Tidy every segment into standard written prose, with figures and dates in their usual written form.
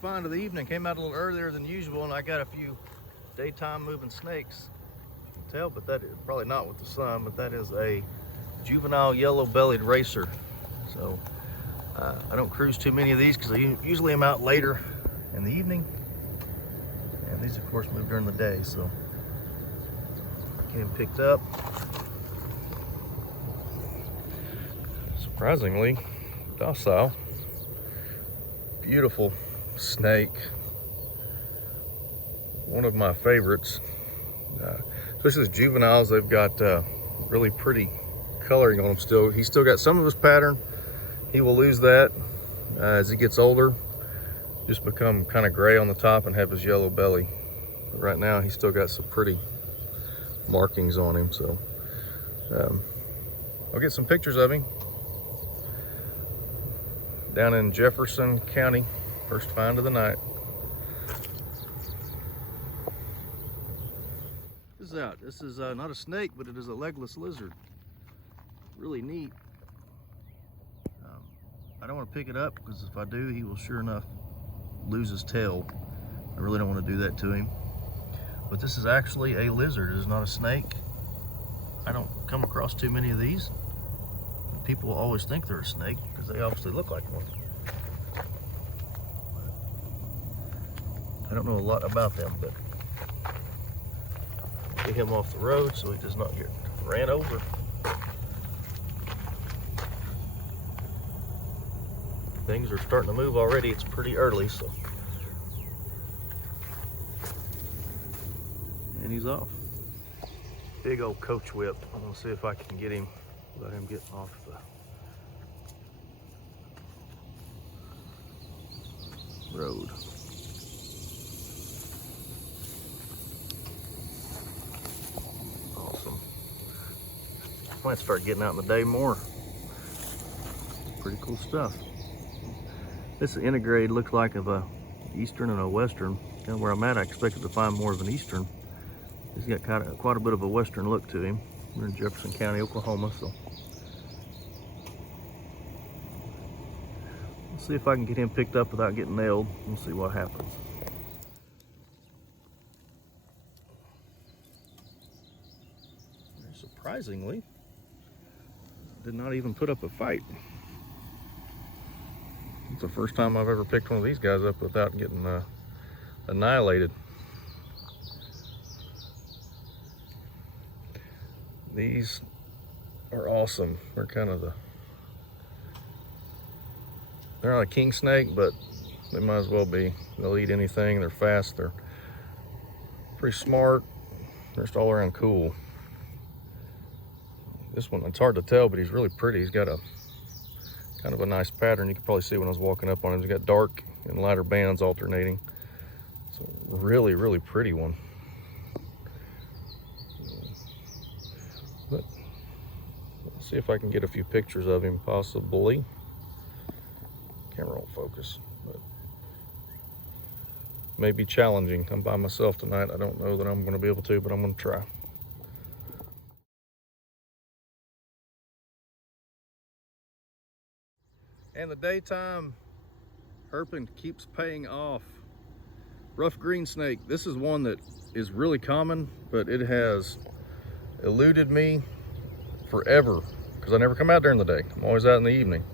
find of the evening. Came out a little earlier than usual, and I got a few daytime moving snakes. You can tell, but that is probably not with the sun, but that is a juvenile yellow-bellied racer. So I don't cruise too many of these because I usually am out later in the evening. And these, of course, move during the day, so getting picked up. Surprisingly docile. Beautiful snake. One of my favorites. Especially as juveniles, they've got really pretty coloring on them still. He's still got some of his pattern. He will lose that as he gets older. Just become kind of gray on the top and have his yellow belly. But right now, he's still got some pretty markings on him. So I'll get some pictures of him. Down in Jefferson County, first find of the night. This is out. This is not a snake, but it is a legless lizard. Really neat. I don't want to pick it up because if I do, he will sure enough lose his tail. I really don't want to do that to him. But this is actually a lizard. It is not a snake. I don't come across too many of these. People always think they're a snake because they obviously look like one. I don't know a lot about them, but get him off the road so he does not get ran over. Things are starting to move already. It's pretty early, so. And he's off. Big old coach whip. I'm gonna see if I can get him without him getting off the road. Awesome. I might start getting out in the day more. Pretty cool stuff. This integrate looks like of a eastern and a western. Kind of where I'm at, I expected to find more of an eastern. He's got quite a bit of a western look to him. We're in Jefferson County, Oklahoma, so let's see if I can get him picked up without getting nailed. We'll see what happens. Surprisingly, did not even put up a fight. It's the first time I've ever picked one of these guys up without getting annihilated. These are awesome. They're kind of they're not a king snake, but they might as well be. They'll eat anything. They're fast. They're pretty smart. They're just all around cool. This one, it's hard to tell, but he's really pretty. He's got a kind of a nice pattern. You can probably see when I was walking up on him. He's got dark and lighter bands alternating. So really, really pretty one. But let's see if I can get a few pictures of him, possibly. Camera won't focus, but may be challenging. I'm by myself tonight. I don't know that I'm going to be able to, but I'm going to try. And the daytime herping keeps paying off. Rough green snake. This is one that is really common, but it has eluded me forever because I never come out during the day. I'm always out in the evening.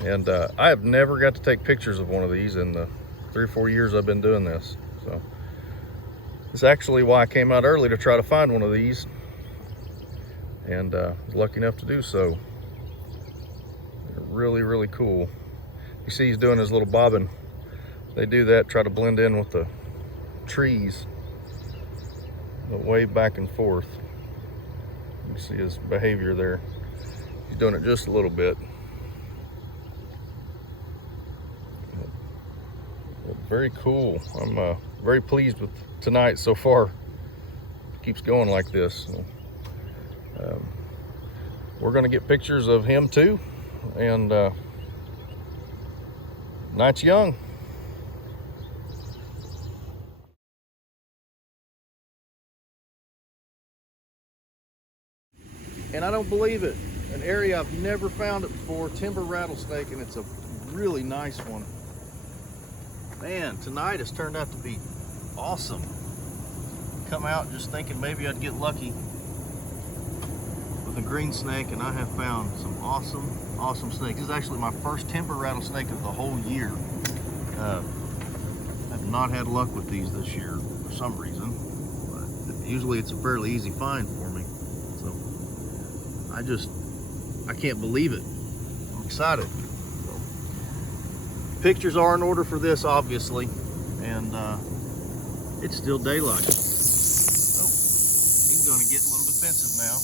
And I have never got to take pictures of one of these in the 3 or 4 years I've been doing this. So it's actually why I came out early to try to find one of these, and was lucky enough to do so. They're really, really cool. You see he's doing his little bobbing. They do that, try to blend in with the trees. They'll wave back and forth. You see his behavior there. He's doing it just a little bit. Very cool. I'm very pleased with tonight so far. It keeps going like this. So, we're going to get pictures of him too. And night's young. And I don't believe it. An area I've never found it before, timber rattlesnake, and it's a really nice one. Man, tonight has turned out to be awesome. Come out just thinking maybe I'd get lucky with a green snake, and I have found some awesome snakes. This is actually my first timber rattlesnake of the whole year. I've not had luck with these this year for some reason, but usually it's a fairly easy find for me. So I can't believe it. I'm excited. So, pictures are in order for this, obviously, and it's still daylight. Oh, he's going to get a little defensive now.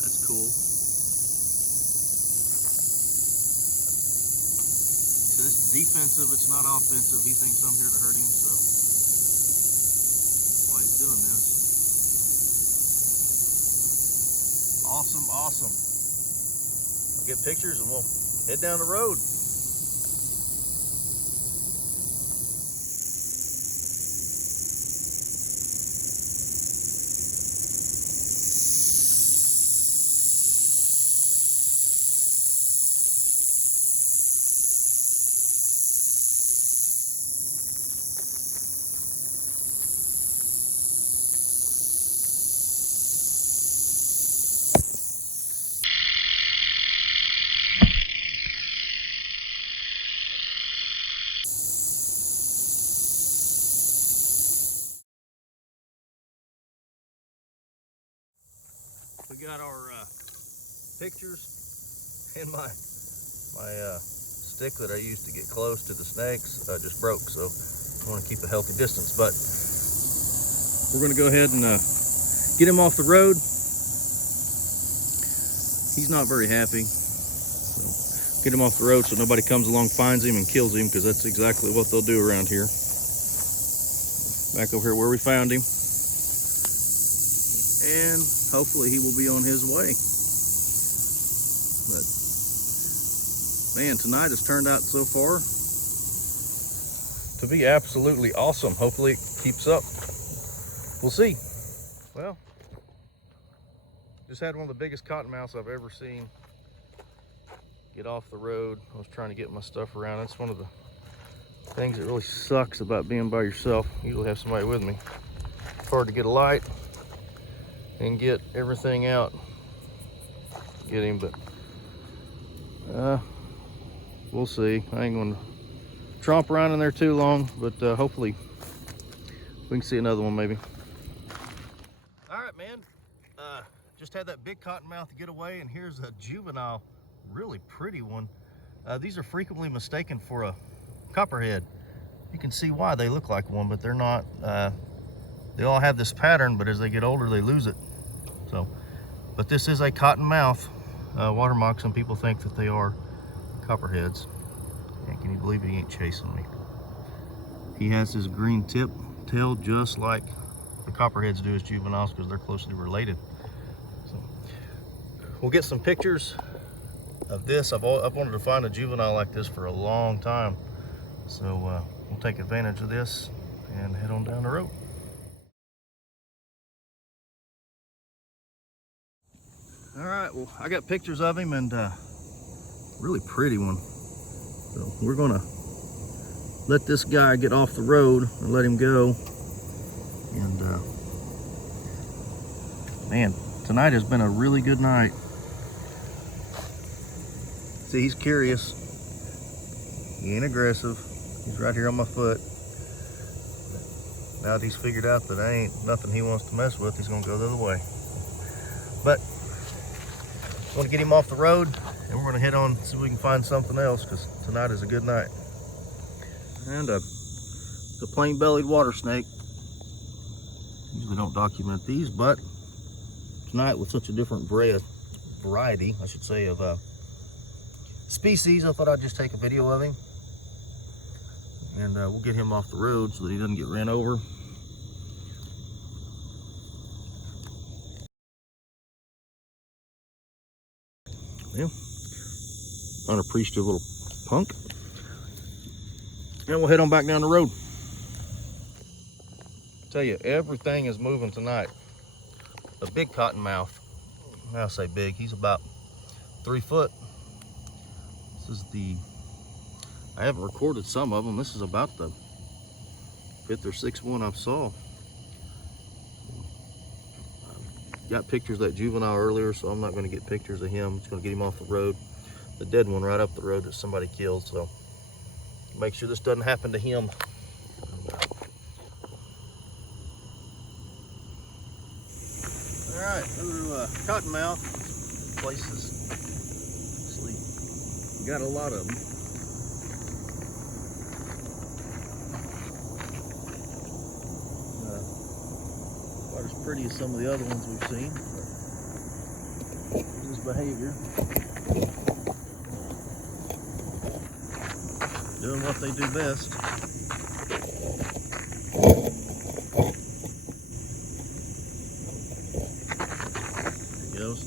That's cool. So this is defensive, it's not offensive. He thinks I'm here to hurt him, so that's why he's doing this. Awesome. I'll get pictures and we'll head down the road. We got our pictures, and my stick that I used to get close to the snakes just broke, so I want to keep a healthy distance. But we're going to go ahead and get him off the road. He's not very happy, so get him off the road so nobody comes along, finds him, and kills him, because that's exactly what they'll do around here. Back over here where we found him. And hopefully he will be on his way. But man, tonight has turned out so far to be absolutely awesome. Hopefully it keeps up. We'll see. Well, just had one of the biggest cottonmouths I've ever seen get off the road. I was trying to get my stuff around. That's one of the things that really sucks about being by yourself. You usually have somebody with me. It's hard to get a light and get everything out, get him, but we'll see. I ain't gonna tromp around in there too long, but hopefully we can see another one maybe. All right, man, just had that big cottonmouth get away, and here's a juvenile, really pretty one. These are frequently mistaken for a copperhead. You can see why they look like one, but they're not. They all have this pattern, but as they get older, they lose it. So, but this is a cottonmouth water moccasin. People think that they are copperheads. And can you believe he ain't chasing me? He has his green tip tail just like the copperheads do as juveniles, because they're closely related. So, we'll get some pictures of this. I've wanted to find a juvenile like this for a long time. So we'll take advantage of this and head on down the road. All right, well, I got pictures of him, and really pretty one. So we're gonna let this guy get off the road and let him go. And man, tonight has been a really good night. See, he's curious. He ain't aggressive. He's right here on my foot. Now that he's figured out that I ain't nothing he wants to mess with, he's gonna go the other way. But I want to get him off the road, and we're going to head on, see if we can find something else, because tonight is a good night. And the plain-bellied water snake. Usually don't document these, but tonight, with such a different variety, I should say, of species, I thought I'd just take a video of him. And we'll get him off the road so that he doesn't get ran over. Yeah, unappreciative little punk. And we'll head on back down the road. Tell you, everything is moving tonight. A big cottonmouth, I say big, he's about 3 foot. This is I haven't recorded some of them. This is about the 5th or 6th one I've saw. Got pictures of that juvenile earlier, so I'm not going to get pictures of him. I'm just going to get him off the road. The dead one right up the road that somebody killed, so make sure this doesn't happen to him. All right, another cottonmouth. This place is actually got a lot of them. Not as pretty as some of the other ones we've seen. Here's his behavior. Doing what they do best. There he goes.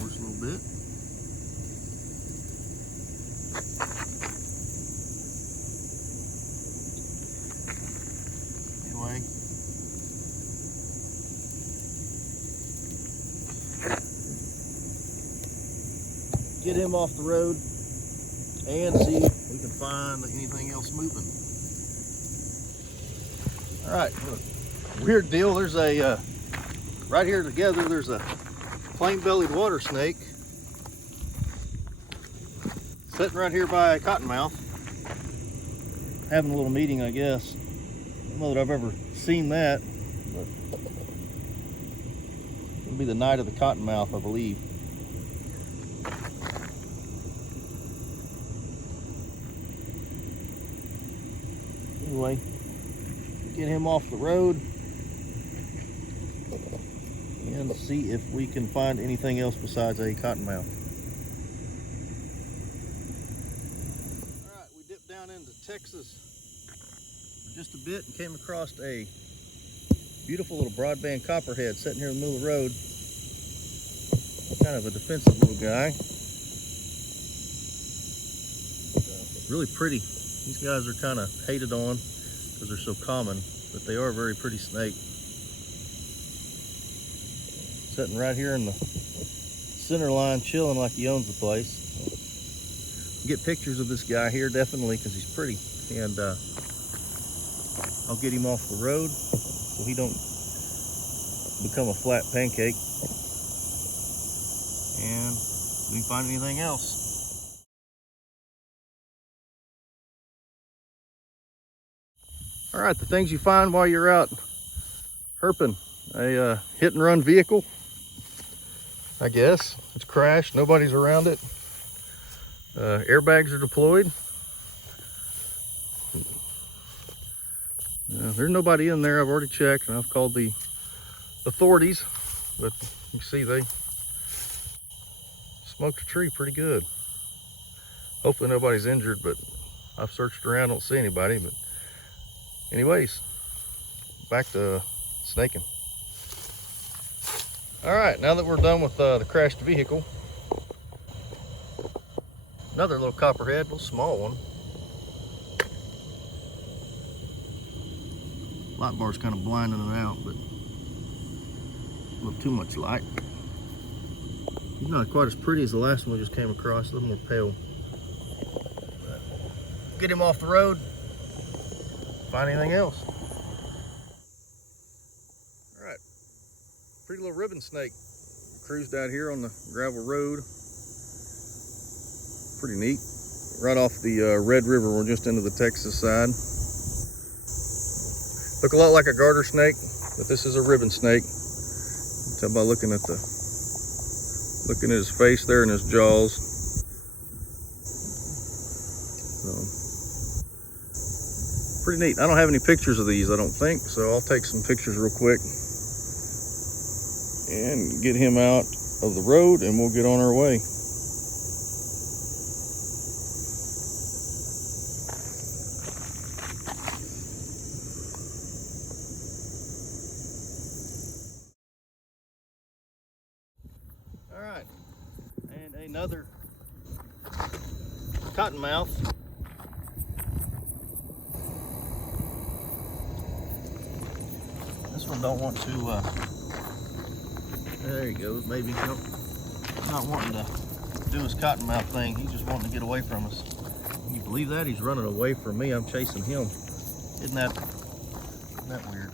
Works a little bit. Anyway. Get him off the road and see if we can find anything else moving. All right, weird deal. There's a, right here together, there's a plain-bellied water snake sitting right here by a cottonmouth, having a little meeting, I guess. I don't know that I've ever seen that, but it'll be the night of the cottonmouth, I believe. Anyway, get him off the road and see if we can find anything else besides a cottonmouth. All right, we dipped down into Texas for just a bit and came across a beautiful little broadband copperhead sitting here in the middle of the road. Kind of a defensive little guy. Really pretty. These guys are kind of hated on because they're so common, but they are a very pretty snake. Sitting right here in the center line, chilling like he owns the place. Get pictures of this guy here, definitely, because he's pretty. And I'll get him off the road so he don't become a flat pancake. And we can find anything else. All right, the things you find while you're out herping. A hit and run vehicle, I guess. It's crashed, nobody's around it. Airbags are deployed. There's nobody in there. I've already checked and I've called the authorities, but you see they smoked a tree pretty good. Hopefully nobody's injured, but I've searched around, don't see anybody. But anyways, back to snaking. All right, now that we're done with the crashed vehicle, another little copperhead, little small one. Light bar's kind of blinding it out, but a little too much light. He's not quite as pretty as the last one we just came across, a little more pale. Get him off the road, find anything else. All right, pretty little ribbon snake cruised out here on the gravel road. Pretty neat. Right off the Red River, we're just into the Texas side. Look a lot like a garter snake, but this is a ribbon snake. You can tell by looking at his face there and his jaws. So, pretty neat. I don't have any pictures of these, I don't think, so I'll take some pictures real quick and get him out of the road and we'll get on our way. All right, and another cottonmouth. This one don't want to, there he goes, maybe. Nope. Not wanting to do his cottonmouth thing. He's just wanting to get away from us. Can you believe that? He's running away from me. I'm chasing him. Isn't that weird?